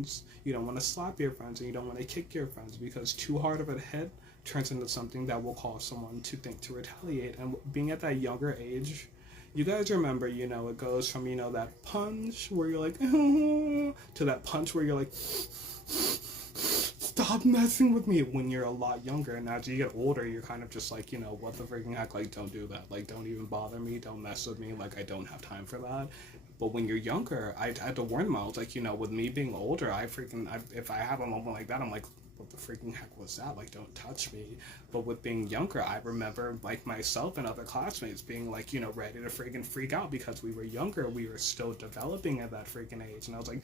friends, you don't want to slap your friends, and you don't want to kick your friends, because too hard of a hit turns into something that will cause someone to think to retaliate. And being at that younger age, you guys remember, it goes from, that punch where you're like, to that punch where you're like, stop messing with me, when you're a lot younger. And as you get older, you're kind of just like, what the freaking heck, like, don't do that. Like, don't even bother me. Don't mess with me. Like, I don't have time for that. But when you're younger, I had to warn them. I was like, with me being older, if I have a moment like that, I'm like, what the freaking heck was that? Like, don't touch me. But with being younger, I remember, like, myself and other classmates being, like, ready to freaking freak out, because we were younger. We were still developing at that freaking age. And I was like,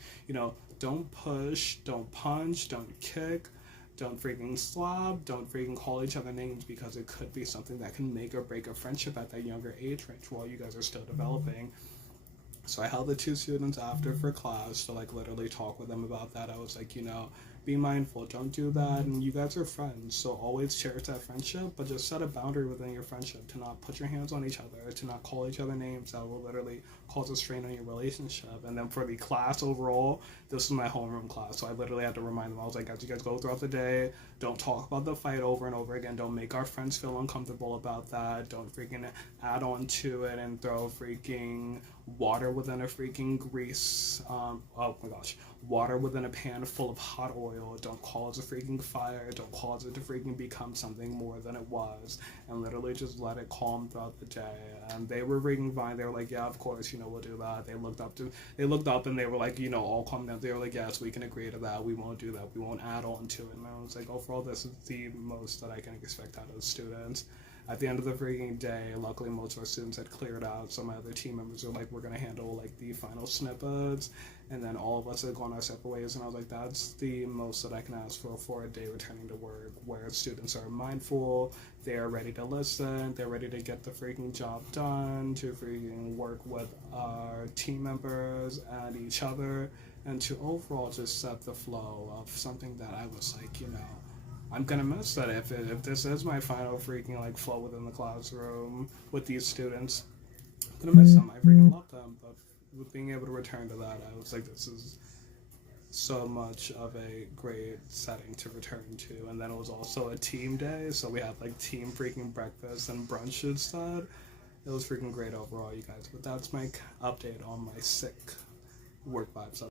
don't push, don't punch, don't kick, don't freaking slap, don't freaking call each other names, because it could be something that can make or break a friendship at that younger age range while you guys are still developing. So I held the two students after for class to, like, literally talk with them about that. I was like, be mindful, don't do that, and you guys are friends, so always cherish that friendship, but just set a boundary within your friendship to not put your hands on each other, to not call each other names that will literally cause a strain on your relationship. And then for the class overall, this was my homeroom class, so I literally had to remind them. I was like, as you guys go throughout the day, don't talk about the fight over and over again, don't make our friends feel uncomfortable about that, don't freaking add on to it and throw freaking water within a freaking grease, oh my gosh, water within a pan full of hot oil. Don't cause a freaking fire. Don't cause it to freaking become something more than it was. And literally just let it calm throughout the day. And they were freaking fine. They were like, yeah, of course, we'll do that. They looked up and they were like, all calm down. They were like, yes, we can agree to that. We won't do that. We won't add on to it. And I was like, overall, this is the most that I can expect out of students. At the end of the freaking day, luckily most of our students had cleared out. So my other team members were like, we're going to handle, like, the final snippets. And then all of us had gone our separate ways. And I was like, that's the most that I can ask for a day returning to work, where students are mindful, they are ready to listen, they're ready to get the freaking job done, to freaking work with our team members and each other, and to overall just set the flow of something that I was like, I'm gonna miss that if this is my final freaking, like, flow within the classroom with these students. I'm gonna miss them. I freaking love them, but with being able to return to that, I was like, this is so much of a great setting to return to. And then it was also a team day, so we had, like, team freaking breakfast and brunch instead. It was freaking great overall, you guys. But that's my update on my sick work vibes.